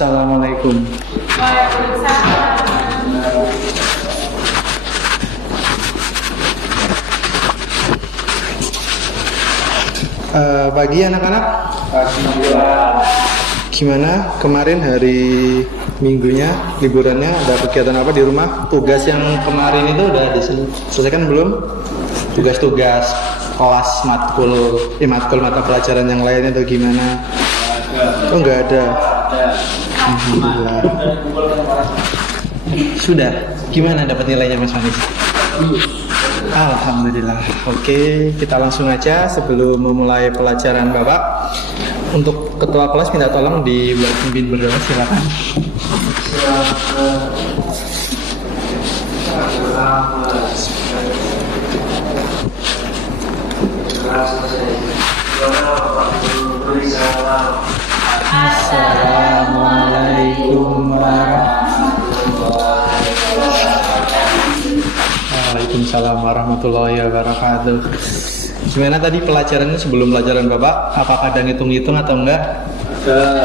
Assalamualaikum. Pagi anak-anak. Gimana kemarin hari Minggunya, liburannya, ada kegiatan apa di rumah? Tugas yang kemarin itu udah diselesaikan belum? Tugas-tugas kelas matkul mata pelajaran yang lainnya atau gimana? Oh, nggak ada. Alhamdulillah. Sudah. Gimana dapat nilainya Mas Fanis? Alhamdulillah. Oke, kita langsung aja sebelum memulai pelajaran Bapak. Untuk ketua kelas minta tolong dibuat pimpin berdoa, silakan. Assalamualaikum Waalaikumsalam warahmatullahi wabarakatuh. Gimana tadi pelajarannya sebelum pelajaran Bapak? Apakah ada ngitung-ngitung atau enggak?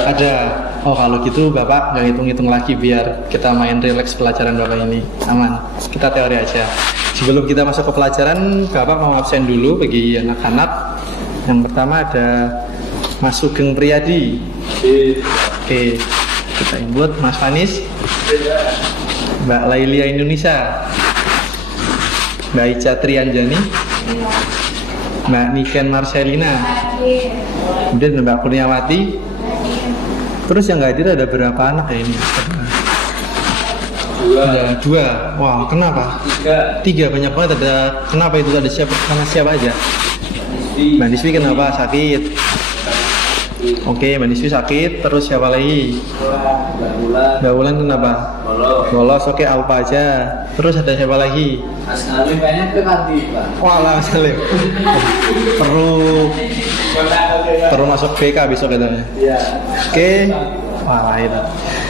Ada. Oh, kalau gitu Bapak nggak ngitung-ngitung lagi biar kita main relax pelajaran Bapak ini. Aman. Kita teori aja. Sebelum kita masuk ke pelajaran, Bapak mau absen dulu bagi anak-anak. Yang pertama ada Mas Sugeng Priyadi. Oke. Kita input Mas Fanis. Mbak Lailia Indonesia. Mbak Ica Trianjani. Mbak Niken Marcelina. Kemudian Mbak Kurniawati. Terus yang nggak hadir ada berapa anak ya ini? Dua. Wow, kenapa? Tiga, banyak banget. Ada kenapa itu? Ada siapa aja? Mbak Niswi kenapa? Sakit. Oke, Mbak Niswi sakit. Terus siapa lagi? Mbak Wulan kenapa? Bolos. Oke, Alpa aja. Terus ada siapa lagi? Mas Salim banyak ke nanti, Pak. Wah, Mas Salim. Perlu masuk BK besok katanya. Iya. Oke. Wah, itu.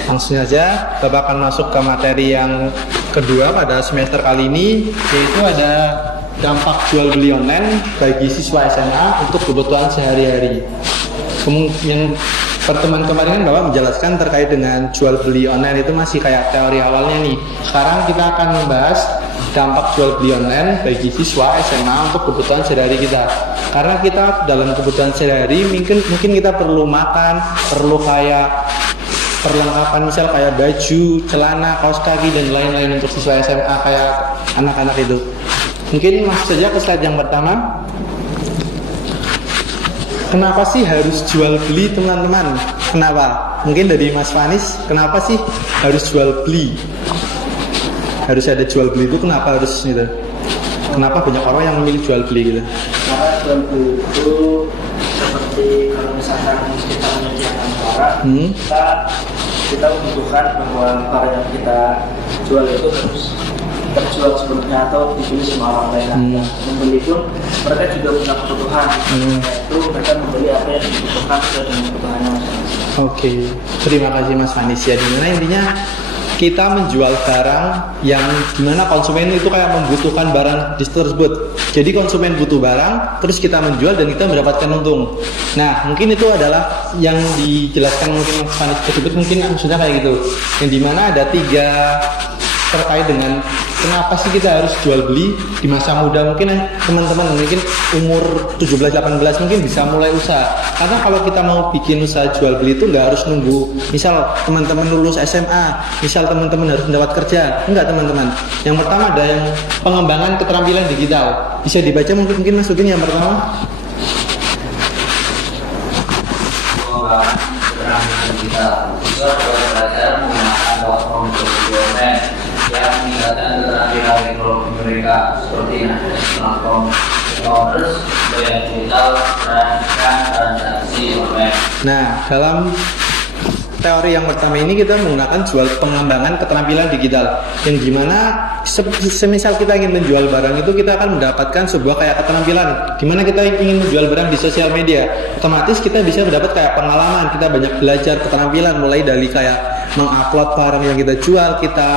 Langsung aja Bapak akan masuk ke materi yang kedua pada semester kali ini, yaitu ada dampak jual beli online bagi siswa SMA untuk kebutuhan sehari-hari. Yang pertemuan kemarin kan Bapak menjelaskan terkait dengan jual beli online itu masih kayak teori awalnya nih. Sekarang kita akan membahas dampak jual beli online bagi siswa SMA untuk kebutuhan sehari-hari kita. Karena kita dalam kebutuhan sehari-hari mungkin kita perlu makan, perlu kayak perlengkapan misal kayak baju, celana, kaos kaki dan lain-lain untuk siswa SMA kayak anak-anak itu. Mungkin masuk saja ke slide yang pertama. Kenapa sih harus jual beli teman-teman? Kenapa? Mungkin dari Mas Fanis, kenapa sih harus jual beli? Harus ada jual beli itu kenapa harus gitu? Kenapa banyak orang yang memilih jual beli gitu? Karena jual beli itu seperti kalau misalkan kita menyediakan barang, kita membutuhkan bahwa barang yang kita jual itu harus terjual sebelumnya atau dibeli sama orang lain. Membeli pun mereka juga punya kebutuhan, yaitu mereka membeli apa yang dibutuhkan sesuai dengan kebutuhannya masing-masing. Oke, terima kasih Mas Fanis ya. Dimana intinya kita menjual barang yang dimana konsumen itu kayak membutuhkan barang tersebut. Jadi konsumen butuh barang, terus kita menjual dan kita mendapatkan untung. Nah, mungkin itu adalah yang dijelaskan mungkin Mas Fanis tersebut, mungkin maksudnya kayak gitu. Yang dimana ada tiga terkait dengan kenapa sih kita harus jual beli di masa muda. Mungkin teman-teman mungkin umur 17-18 mungkin bisa mulai usaha. Karena kalau kita mau bikin usaha jual beli itu nggak harus nunggu misal teman-teman lulus SMA, misal teman-teman harus mendapat kerja. Enggak teman-teman. Yang pertama ada yang pengembangan keterampilan digital. Bisa dibaca mungkin Mas Udin yang pertama. Pengembangan keterampilan digital itu adalah belajar menggunakan platform online yang meningkatkan keterampilan teknologi mereka seperti platform e-commerce, bayar digital, melakukan transaksi online. Nah, dalam teori yang pertama ini kita menggunakan jual pengembangan keterampilan digital. Yang gimana semisal kita ingin menjual barang itu kita akan mendapatkan sebuah kayak keterampilan. Gimana kita ingin menjual barang di sosial media, otomatis kita bisa mendapat kayak pengalaman, kita banyak belajar keterampilan mulai dari kayak mengupload barang yang kita jual, kita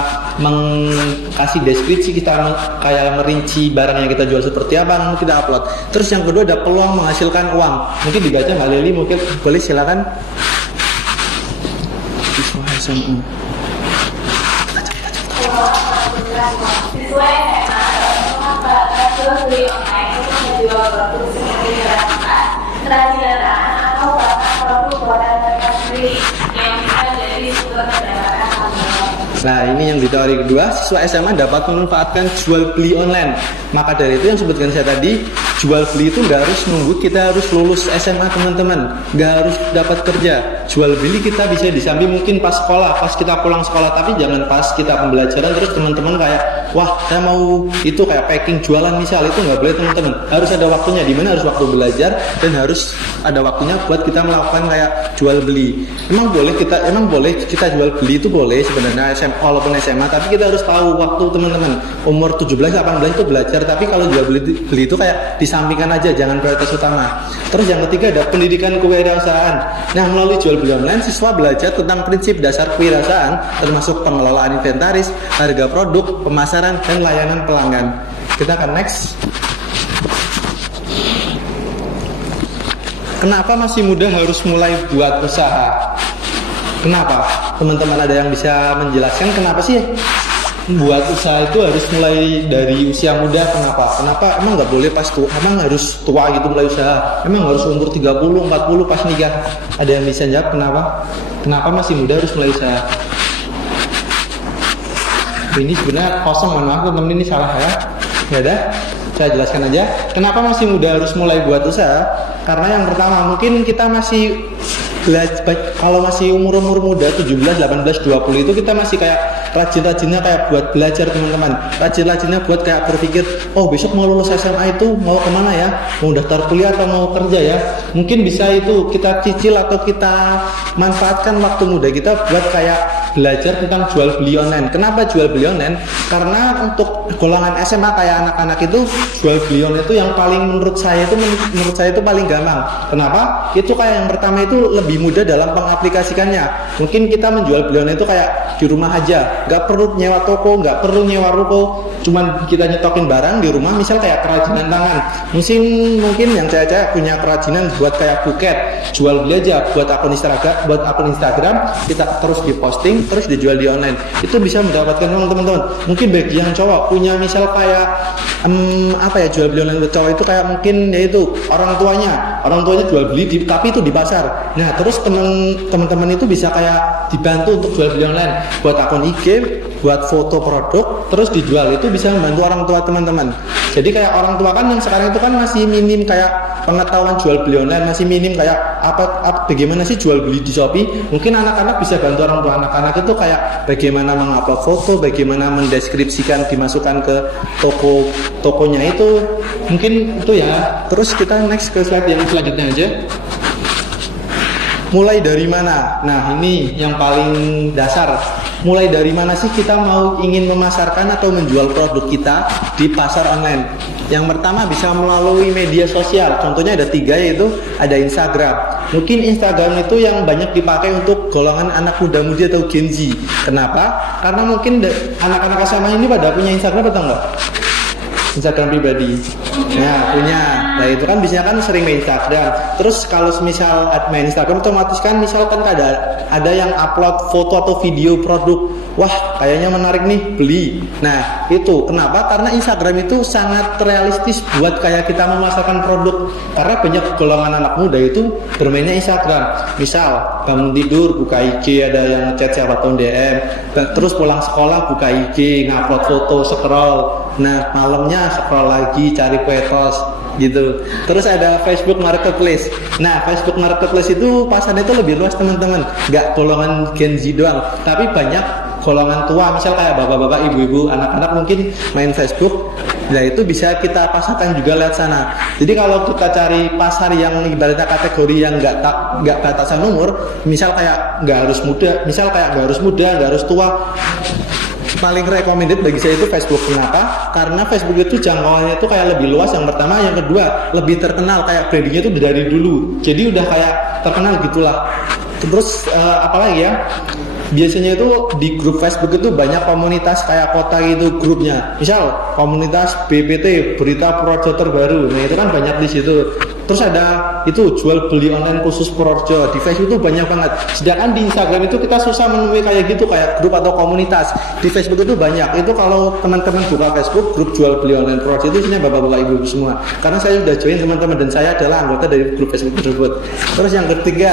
kasih deskripsi, kita kayak merinci barang yang kita jual seperti apa, lalu kita upload. Terus yang kedua ada peluang menghasilkan uang. Mungkin dibaca Mbak Leli, mungkin boleh silakan. siswa SMA. Siswa SMA jual beli online untuk menjual produk seperti kerajinan atau produk buatan mereka sendiri yang bisa jadi sumber pendapatan tambahan. Nah, ini yang di teori kedua, siswa SMA dapat memanfaatkan jual beli online. Maka dari itu yang sebutkan saya tadi, jual beli itu nggak harus nunggu kita harus lulus SMA teman-teman, nggak harus dapat kerja. Jual beli kita bisa di samping mungkin pas sekolah, pas kita pulang sekolah, tapi jangan pas kita pembelajaran terus teman-teman kayak, wah saya mau itu kayak packing jualan misal, itu nggak boleh teman-teman. Harus ada waktunya, di mana harus waktu belajar dan harus ada waktunya buat kita melakukan kayak jual beli. Emang boleh kita jual beli itu boleh sebenarnya walaupun SMA, tapi kita harus tahu waktu teman-teman. Umur 17-18 itu belajar, tapi kalau jual beli itu kayak disampingkan aja, jangan prioritas utama. Terus yang ketiga ada pendidikan kewirausahaan. Nah, melalui jual beli online, siswa belajar tentang prinsip dasar kewirausahaan, termasuk pengelolaan inventaris, harga produk, pemasaran, dan layanan pelanggan. Kita akan next. Kenapa masih muda harus mulai buat usaha? Kenapa? Teman-teman ada yang bisa menjelaskan kenapa sih buat usaha itu harus mulai dari usia muda? Kenapa? Kenapa emang nggak boleh pas tua? Emang harus tua gitu mulai usaha? Emang harus umur 30, 40 pas nikah? Ada yang bisa jawab kenapa? Kenapa masih muda harus mulai usaha? Ini sebenarnya kosong, mohon maaf teman-teman, ini salah ya. Ya udah, saya jelaskan aja. Kenapa masih muda harus mulai buat usaha? Karena yang pertama mungkin kita masih kalau masih umur muda 17, 18, 20 itu kita masih kayak rajin-rajinnya kayak buat belajar teman-teman, rajin-rajinnya buat kayak berpikir, oh besok mau lulus SMA itu mau kemana ya, mau daftar kuliah atau mau kerja ya. Mungkin bisa itu kita cicil atau kita manfaatkan waktu muda kita buat kayak belajar tentang jual beli online. Kenapa jual beli online? Karena untuk golongan SMA kayak anak-anak itu jual beli online itu yang paling menurut saya itu paling gampang. Kenapa? Itu kayak yang pertama itu lebih mudah dalam pengaplikasikannya. Mungkin kita menjual beli online itu kayak di rumah aja, nggak perlu nyewa toko, nggak perlu nyewa ruko, cuman kita nyetokin barang di rumah. Misal kayak kerajinan tangan, mungkin yang saya punya kerajinan buat kayak buket, jual beli aja buat akun Instagram, kita terus diposting, terus dijual di online. Itu bisa mendapatkan uang teman-teman. Mungkin bagi yang cowok punya misal kayak jual beli online buat cowok itu kayak mungkin yaitu orang tuanya jual beli tapi itu di pasar. Nah, terus teman-teman itu bisa kayak dibantu untuk jual beli online buat akun IG, buat foto produk, terus dijual. Itu bisa membantu orang tua teman-teman. Jadi kayak orang tua kan yang sekarang itu kan masih minim kayak pengetahuan jual beli online, masih minim kayak bagaimana sih jual beli di Shopee. Mungkin anak-anak bisa bantu orang tua. Anak-anak itu kayak bagaimana mengupload foto, bagaimana mendeskripsikan, dimasukkan ke tokonya itu. Mungkin itu ya. Terus kita next ke slide yang selanjutnya aja. Mulai dari mana? Nah, ini yang paling dasar. Mulai dari mana sih kita mau ingin memasarkan atau menjual produk kita di pasar online? Yang pertama bisa melalui media sosial. Contohnya ada 3, yaitu ada Instagram. Mungkin Instagram itu yang banyak dipakai untuk golongan anak muda-mudi atau Gen Z. Kenapa? Karena mungkin anak-anak SMA ini pada punya Instagram atau enggak? Instagram pribadi. Nah, punya. Nah, itu kan biasanya kan sering main Instagram. Terus kalau misal main Instagram otomatis kan misalkan ada yang upload foto atau video produk. Wah, kayaknya menarik nih, beli. Nah, itu kenapa? Karena Instagram itu sangat realistis buat kayak kita memasarkan produk. Karena banyak golongan anak muda itu bermainnya Instagram. Misal bangun tidur buka IG, ada yang ngechat siapa atau DM. Terus pulang sekolah buka IG, ngupload foto, scroll. Nah, malamnya scroll lagi cari kwetos gitu. Terus ada Facebook Marketplace. Nah, Facebook Marketplace itu pasarnya itu lebih luas teman-teman. Nggak golongan Gen Z doang, tapi banyak golongan tua, misal kayak bapak-bapak, ibu-ibu, anak-anak mungkin main Facebook. Nah, itu bisa kita pasarkan juga lewat sana. Jadi kalau kita cari pasar yang ibaratnya kategori yang nggak batasan umur, misal kayak nggak harus muda, nggak harus tua, paling recommended bagi saya itu Facebook. Kenapa? Karena Facebook itu jangkauannya itu kayak lebih luas. Yang pertama, yang kedua lebih terkenal, kayak brandingnya itu dari dulu. Jadi udah kayak terkenal gitulah. Terus apalagi ya? Biasanya itu di grup Facebook itu banyak komunitas kayak kota gitu grupnya. Misal komunitas BPT, berita projo terbaru. Nah, itu kan banyak di situ. Terus ada itu jual beli online khusus Purworejo. Di Facebook itu banyak banget. Sedangkan di Instagram itu kita susah menemui kayak gitu, kayak grup atau komunitas. Di Facebook itu banyak. Itu kalau teman-teman buka Facebook grup jual beli online Purworejo itu isinya bapak-bapak ibu semua. Karena saya sudah join teman-teman dan saya adalah anggota dari grup Facebook tersebut. Terus yang ketiga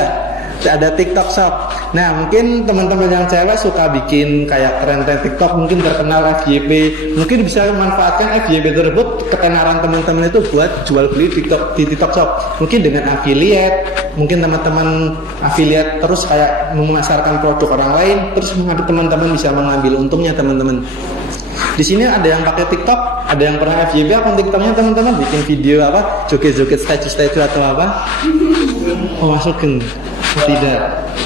ada TikTok Shop. Nah, mungkin teman-teman yang cewek suka bikin kayak tren-tren TikTok, mungkin terkenal FYP, mungkin bisa memanfaatkan FYP tersebut, ketenaran teman-teman itu buat jual beli TikTok di TikTok Shop. Mungkin dengan affiliate, mungkin teman-teman affiliate terus kayak memasarkan produk orang lain, terus teman-teman bisa mengambil untungnya teman-teman. Di sini ada yang pakai TikTok, ada yang pernah FYP akun TikToknya teman-teman bikin video apa, joget-joget statue atau apa? Oh, masukin. Tidak.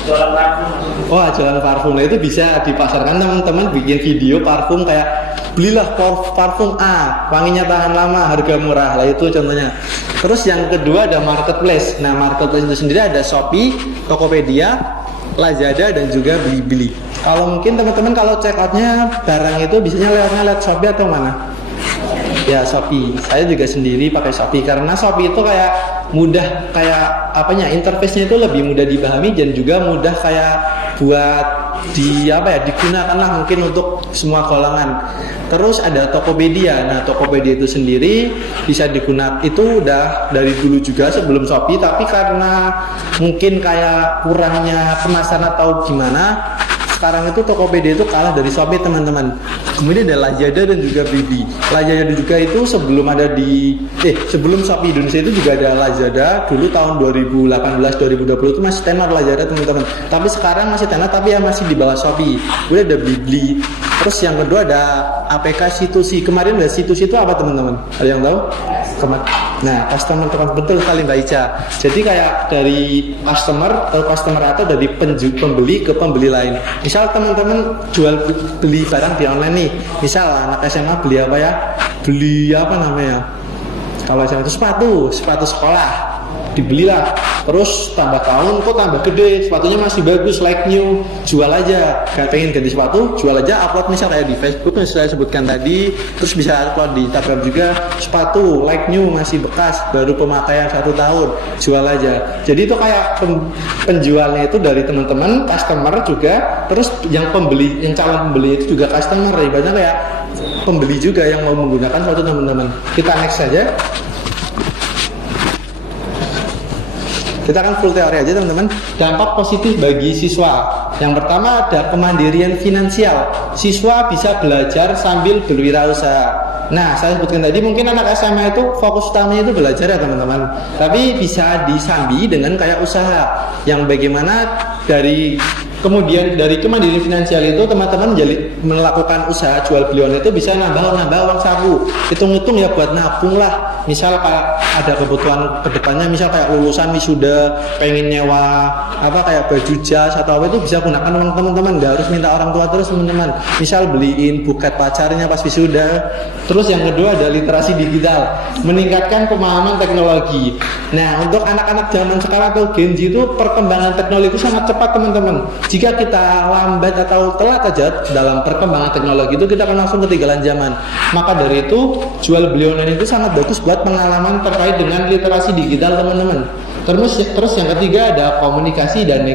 Jualan parfum. Oh, jualan parfum. Nah, itu bisa dipasarkan teman-teman bikin video parfum kayak belilah parfum A, wanginya tahan lama, harga murah. Lah itu contohnya. Terus yang kedua ada marketplace. Nah, marketplace itu sendiri ada Shopee, Tokopedia, Lazada dan juga Bilibili. Kalau mungkin teman-teman kalau check outnya barang itu biasanya lewat Shopee atau mana? Ya, Shopee. Saya juga sendiri pakai Shopee karena Shopee itu kayak mudah, kayak apanya, interface-nya itu lebih mudah dipahami dan juga mudah kayak buat digunakan lah mungkin untuk semua golongan. Terus ada Tokopedia. Nah, Tokopedia itu sendiri bisa digunakan, itu udah dari dulu juga sebelum Shopee, tapi karena mungkin kayak kurangnya kemasan atau gimana, sekarang itu Tokopedia itu kalah dari Shopee teman-teman. Kemudian ada Lazada dan juga Bibi. Lazada juga itu sebelum Shopee Indonesia itu juga ada Lazada. Dulu tahun 2018-2020 itu masih tenar Lazada teman-teman. Tapi sekarang masih tenar tapi ya masih di bawah Shopee. Kemudian ada Bibli. Terus yang kedua ada APK Situsi. Kemarin ada Situsi itu apa teman-teman? Ada yang tahu? Nah, customer betul sekali Mbak Ica. Jadi kayak dari customer atau dari pembeli ke pembeli lain. Misal teman-teman jual beli barang di online nih. Misal anak SMA beli apa ya? Beli apa namanya? Kalau SMA itu sepatu sekolah. Dibelilah, terus tambah tahun kok tambah gede, sepatunya masih bagus, like new, jual aja. Gak pengen ganti sepatu, jual aja, upload misal kayak di Facebook yang saya sebutkan tadi. Terus bisa upload di Instagram juga, sepatu like new masih bekas, baru pemakaian 1 tahun, jual aja. Jadi itu kayak penjualnya itu dari teman-teman, customer juga. Terus yang calon pembeli itu juga customer, ibaratnya kayak pembeli juga yang mau menggunakan suatu teman-teman. Kita next saja. Kita akan full teori aja teman-teman. Dampak positif bagi siswa. Yang pertama ada kemandirian finansial. Siswa bisa belajar sambil berwirausaha. Nah, saya sebutkan tadi mungkin anak SMA itu fokus utamanya itu belajar ya teman-teman. Tapi bisa disambi dengan kayak usaha. Yang bagaimana kemudian dari kemandirian finansial itu teman-teman melakukan usaha jual beli online itu bisa nambah uang saku. Hitung-hitung ya buat nabung lah. Misal ada kebutuhan kedepannya, misal kayak lulusan wisuda pengen nyewa kayak baju jas atau apa, itu bisa gunakan uang teman-teman, nggak harus minta orang tua terus teman-teman. Misal beliin buket pacarnya pas wisuda. Terus yang kedua ada literasi digital, meningkatkan pemahaman teknologi. Nah, untuk anak-anak zaman sekarang atau Gen Z itu perkembangan teknologi itu sangat cepat teman-teman. Jika kita lambat atau telat aja dalam perkembangan teknologi itu, kita akan langsung ketinggalan zaman. Maka dari itu jual beli online itu sangat bagus buat pengalaman terkait dengan literasi digital teman-teman. Terus yang ketiga ada komunikasi dan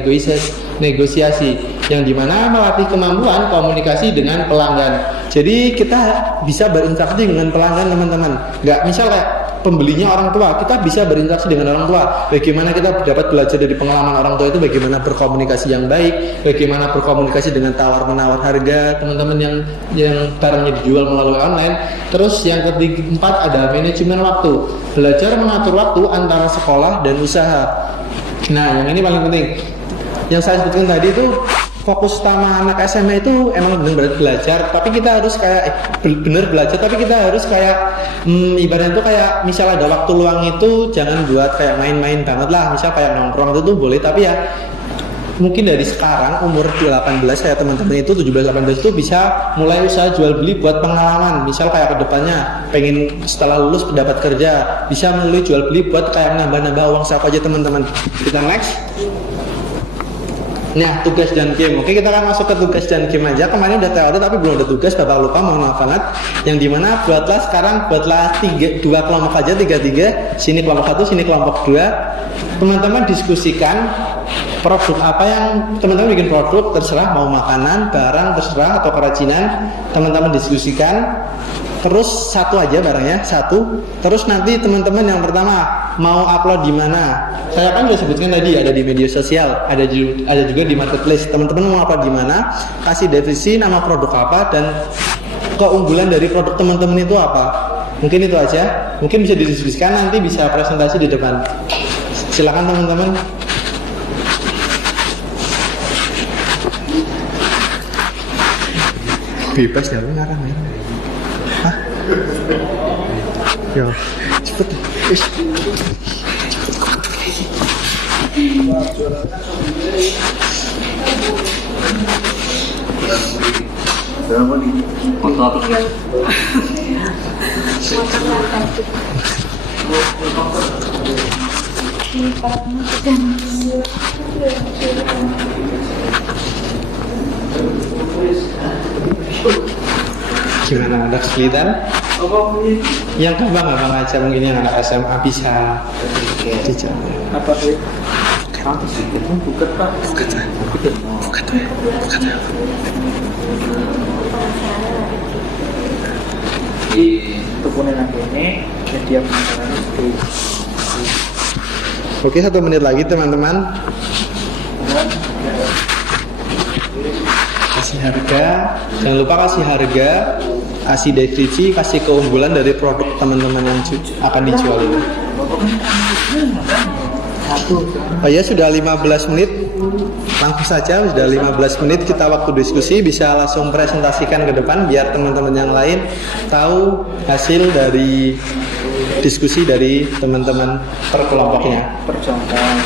negosiasi yang dimana melatih kemampuan komunikasi dengan pelanggan. Jadi kita bisa berinteraksi dengan pelanggan teman-teman. Nggak misal kayak pembelinya orang tua, kita bisa berinteraksi dengan orang tua. Bagaimana kita dapat belajar dari pengalaman orang tua itu, bagaimana berkomunikasi yang baik, bagaimana berkomunikasi dengan tawar-menawar harga teman-teman yang barangnya dijual melalui online. Terus yang keempat ada manajemen waktu, belajar mengatur waktu antara sekolah dan usaha. Nah, yang ini paling penting. Yang saya sebutkan tadi itu fokus utama anak SMA itu emang benar-benar belajar, tapi kita harus kayak benar belajar, tapi kita harus kayak ibaratnya itu kayak misal ada waktu luang itu jangan buat kayak main-main banget lah, misal kayak nongkrong itu boleh, tapi ya mungkin dari sekarang umur 18 kayak teman-teman itu 17-18 itu bisa mulai usaha jual beli buat pengalaman. Misal kayak kedepannya pengen setelah lulus dapat kerja, bisa melalui jual beli buat kayak nambah-nambah uang saku aja teman-teman. Kita next. Nah, tugas dan game. Oke, kita akan masuk ke tugas dan game aja. Kemarin udah teori tapi belum ada tugas, Bapak lupa, mohon maaf banget. Yang dimana buatlah 2 kelompok aja, 3-3. Sini kelompok 1, sini kelompok 2. Teman-teman diskusikan produk apa yang teman-teman bikin produk, terserah mau makanan, barang, terserah atau kerajinan. Teman-teman diskusikan. Terus satu aja barangnya, satu. Terus nanti teman-teman yang pertama mau upload di mana? Saya kan udah sebutkan tadi, ada di media sosial, ada juga di marketplace. Teman-teman mau upload di mana? Kasih definisi nama produk apa dan keunggulan dari produk teman-teman itu apa. Mungkin itu aja. Mungkin bisa didiskusikan, nanti bisa presentasi di depan. Silakan teman-teman. Bebas ya, lu ngarang ya. Hah? Yo, cepet. Gimana, ada kesulitan? Yang gampang aja, mungkin yang anak SMA bisa dijaga. Apa sih? Buket Pak. Buket. Tukunin lagi ini media pemasaran itu. Oke, 1 menit lagi teman-teman. Kasih harga, jangan lupa kasih harga, kasih deskripsi, kasih keunggulan dari produk teman-teman yang akan dijual ini. Oh ya, sudah 15 menit. Langsung saja, sudah 15 menit kita waktu diskusi, bisa langsung presentasikan ke depan biar teman-teman yang lain tahu hasil dari diskusi dari teman-teman per kelompoknya. Percontohan.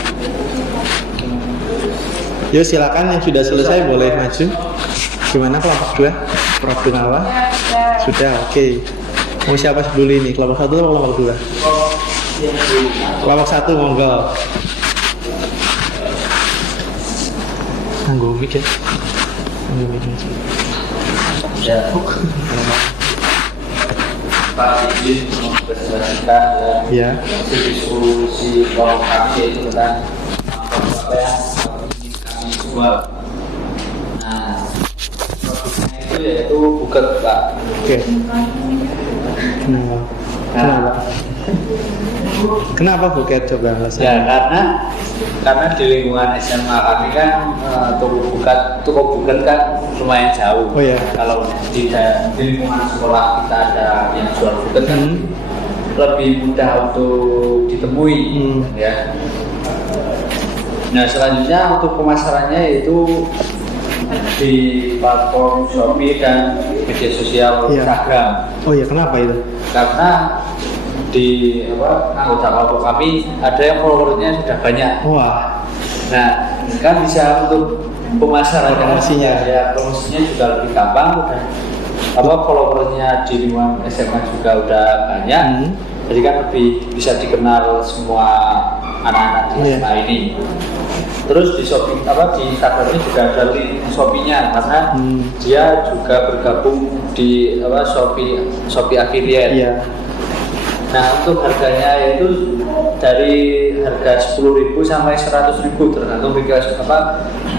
Yuk silakan, yang sudah selesai boleh maju. Gimana kelompok 2? Produk apa? Sudah, oke. Mau siapa dulu ini? Kelompok 1 atau kelompok 2? Kelompok 1 monggo. Anggo mic ya. Anggo mic aja. Ya. Pak izin mempresentasikan Ya. diskusi kelompok kami itu tentang apa yang ingin kami jual. Nah, produknya itu yaitu buket Pak. Oke. Kenapa buket coba alasan? Ya karena di lingkungan SMA kami kan toko buket kan lumayan jauh. Oh ya. Kalau di lingkungan sekolah kita ada yang jual buket kan lebih mudah untuk ditemui ya. Nah selanjutnya untuk pemasarannya yaitu di platform Shopee dan media sosial Instagram. Oh ya, kenapa itu? Karena di anggota kelompok kami ada yang followernya sudah banyak. Wah. Nah kan bisa untuk pemasaran Promosinya. ya promosinya juga lebih gampang, udah followernya di lingkungan SMA juga udah banyak. Jadi kan lebih bisa dikenal semua anak-anak di SMA ini. Terus di Shopee di Instagram ini juga ada link Shopee-nya karena dia juga bergabung di Shopee Affiliate. Iya. Nah untuk harganya yaitu dari harga 10.000 sampai 100.000 tergantung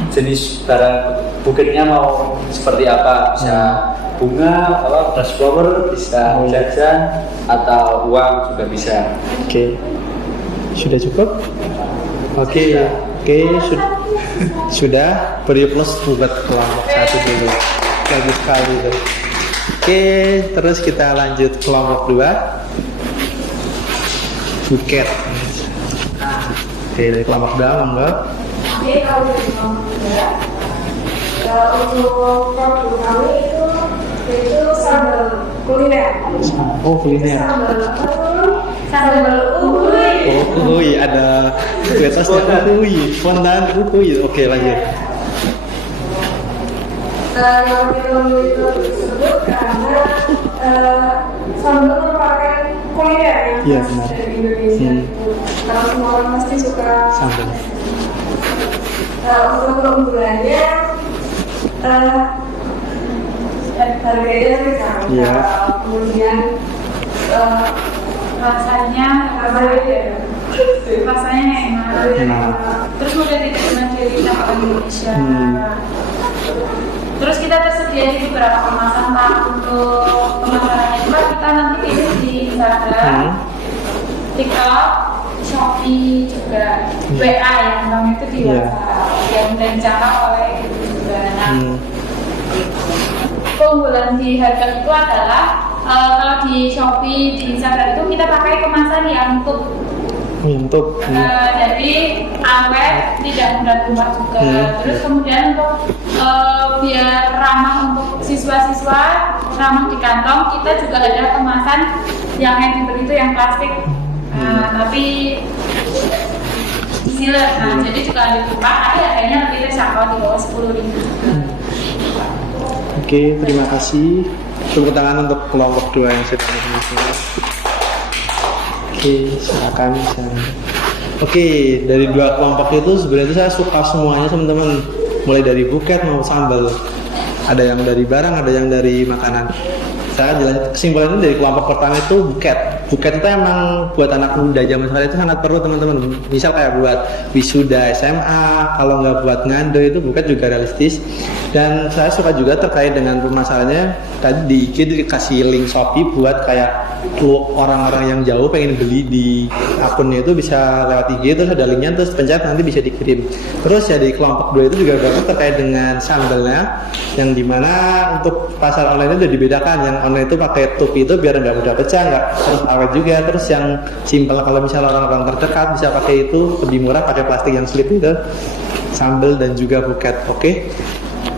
jenis barang buketnya mau seperti apa, bisa bunga, beras flower, bisa jajan atau uang juga bisa. Oke. Sudah cukup? Oke, sudah. Beri plus buat kelompok 1 dulu. Bagus sekali itu. Oke, terus kita lanjut kelompok 2. Buket. Oke, dari kelompok 2 monggo. Oke, kalau dari kelompok 2 untuk produk kami itu sambal kuliner. Oh, kuliner. Sambal uhuy. Oh, uhuy, ada kualitasnya uhuy, fondant uhuy. Oke, lanjut. Kalau kita memilih topik tersebut karena sambal merupakan kuliner yang Iya, khas benar. dari Indonesia. Karena semua orang pasti suka. Sambal. Untuk keunggulannya, harganya sama. Iya. Kemudian Rasanya enak. Enak. Terus mudah diterima di lidah orang Indonesia. Terus kita tersedia di beberapa kemasan Pak untuk pemasarannya juga kita nanti kirim di Instagram, TikTok, Shopee juga, WA ya, namanya itu di Iya. WhatsApp yang mudah dijangkau oleh itu juga. Nah, keunggulan di harga itu adalah kalau di Shopee, di Instagram itu kita pakai kemasan yang Untuk jadi awet, tidak mudah tumpah juga. Terus kemudian untuk biar ramah untuk siswa-siswa, ramah di kantong, kita juga ada kemasan yang dibeli itu yang plastik, tapi sealer. Nah, jadi juga ada tumpah, tapi harganya lebih terjangkau di bawah 10.000 juga. Oke, terima kasih. Tepuk tangan untuk kelompok 2 yang sudah menonton. Oke, silakan. Oke, dari 2 kelompok itu sebenarnya saya suka semuanya teman-teman. Mulai dari buket maupun sambal. Ada yang dari barang, ada yang dari makanan. Saya jelasin kesimpulannya dari kelompok pertama itu buket. Buket itu emang buat anak muda zaman sekarang itu sangat perlu teman-teman. Misal kayak buat wisuda SMA, kalau nggak buat ngado itu buket juga realistis. Dan saya suka juga terkait dengan permasalahannya tadi di IG dikasih link Shopee buat kayak orang-orang yang jauh pengen beli di akunnya itu bisa lewat IG, terus ada linknya, terus pencet nanti bisa dikirim. Terus ya di kelompok 2 itu juga bagus terkait dengan sambalnya, yang dimana untuk pasar online itu udah dibedakan. Yang online itu pakai tup itu biar nggak mudah pecah, nggak terus awet juga. Terus yang simpel kalau misalnya orang-orang terdekat bisa pakai itu lebih murah, pakai plastik yang slip itu, sambal dan juga buket. Oke.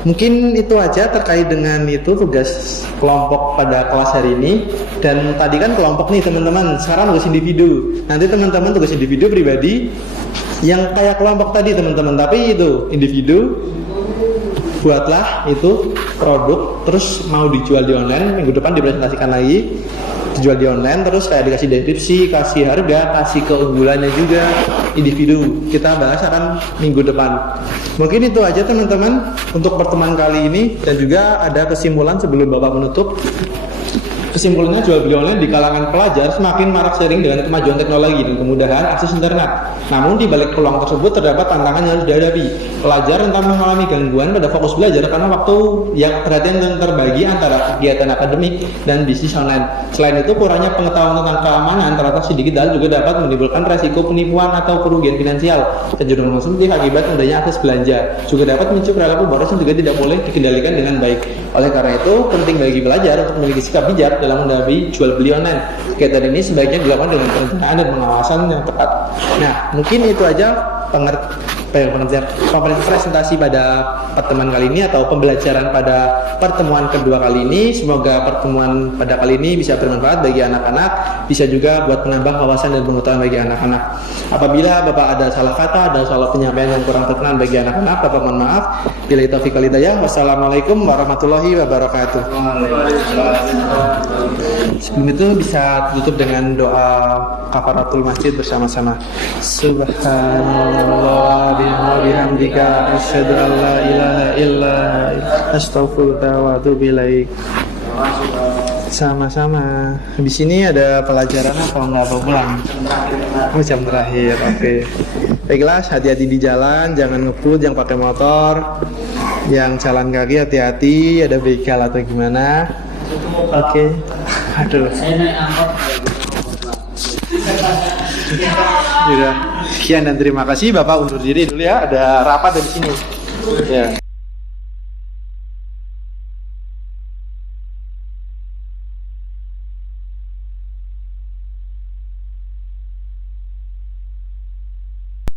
Mungkin itu aja terkait dengan itu tugas kelompok pada kelas hari ini. Dan tadi kan kelompok nih teman-teman, sekarang tugas individu. Nanti teman-teman tugas individu pribadi yang kayak kelompok tadi teman-teman, tapi itu individu buatlah itu produk, terus mau dijual di online, minggu depan dipresentasikan lagi, dijual di online, terus kayak dikasih deskripsi, kasih harga, kasih keunggulannya juga. Individu kita bahas akan minggu depan. Mungkin itu aja teman-teman untuk pertemuan kali ini, dan juga ada kesimpulan sebelum Bapak menutup. Kesimpulannya, jual beli online di kalangan pelajar semakin marak seiring dengan kemajuan teknologi dan kemudahan akses internet. Namun di balik peluang tersebut terdapat tantangan yang harus dihadapi. Pelajar rentan mengalami gangguan pada fokus belajar karena waktu yang perhatian yang terbagi antara kegiatan akademik dan bisnis online. Selain itu, kurangnya pengetahuan tentang keamanan transaksi digital juga dapat menimbulkan resiko penipuan atau kerugian finansial cenderung konsumtif akibat mudahnya akses belanja. Juga dapat memicu perilaku boros yang juga tidak boleh dikendalikan dengan baik. Oleh karena itu, penting bagi pelajar untuk memiliki sikap bijak dalam menghadapi jual beli online. Kegiatan ini sebaiknya dilakukan dengan perencanaan dan pengawasan yang tepat. Nah, mungkin itu aja pengertian presentasi pada pertemuan kali ini atau pembelajaran pada pertemuan kedua kali ini. Semoga pertemuan pada kali ini bisa bermanfaat bagi anak-anak, bisa juga buat menambah wawasan dan pengetahuan bagi anak-anak. Apabila Bapak ada salah kata, ada salah penyampaian yang kurang berkenan bagi anak-anak, Bapak mohon maaf. Bila taufiq wal hidayah. Wassalamualaikum warahmatullahi wabarakatuh. Sebelum itu bisa tutup dengan doa kafaratul masjid bersama-sama. Subhanallah bihamdika asyhadu an la ilaha illa anta astaghfiruka wa atubu ilaik. Sama-sama. Di sini ada pelajaran apa enggak apa pulang? Oh, jam terakhir. Oke. Baiklah, hati-hati di jalan, jangan ngebut, yang pakai motor, yang jalan kaki hati-hati, ada begal atau gimana. Oke. Aduh. Sudah. Sekian dan terima kasih. Bapak undur diri dulu ya. Ada rapat dari sini. Ya.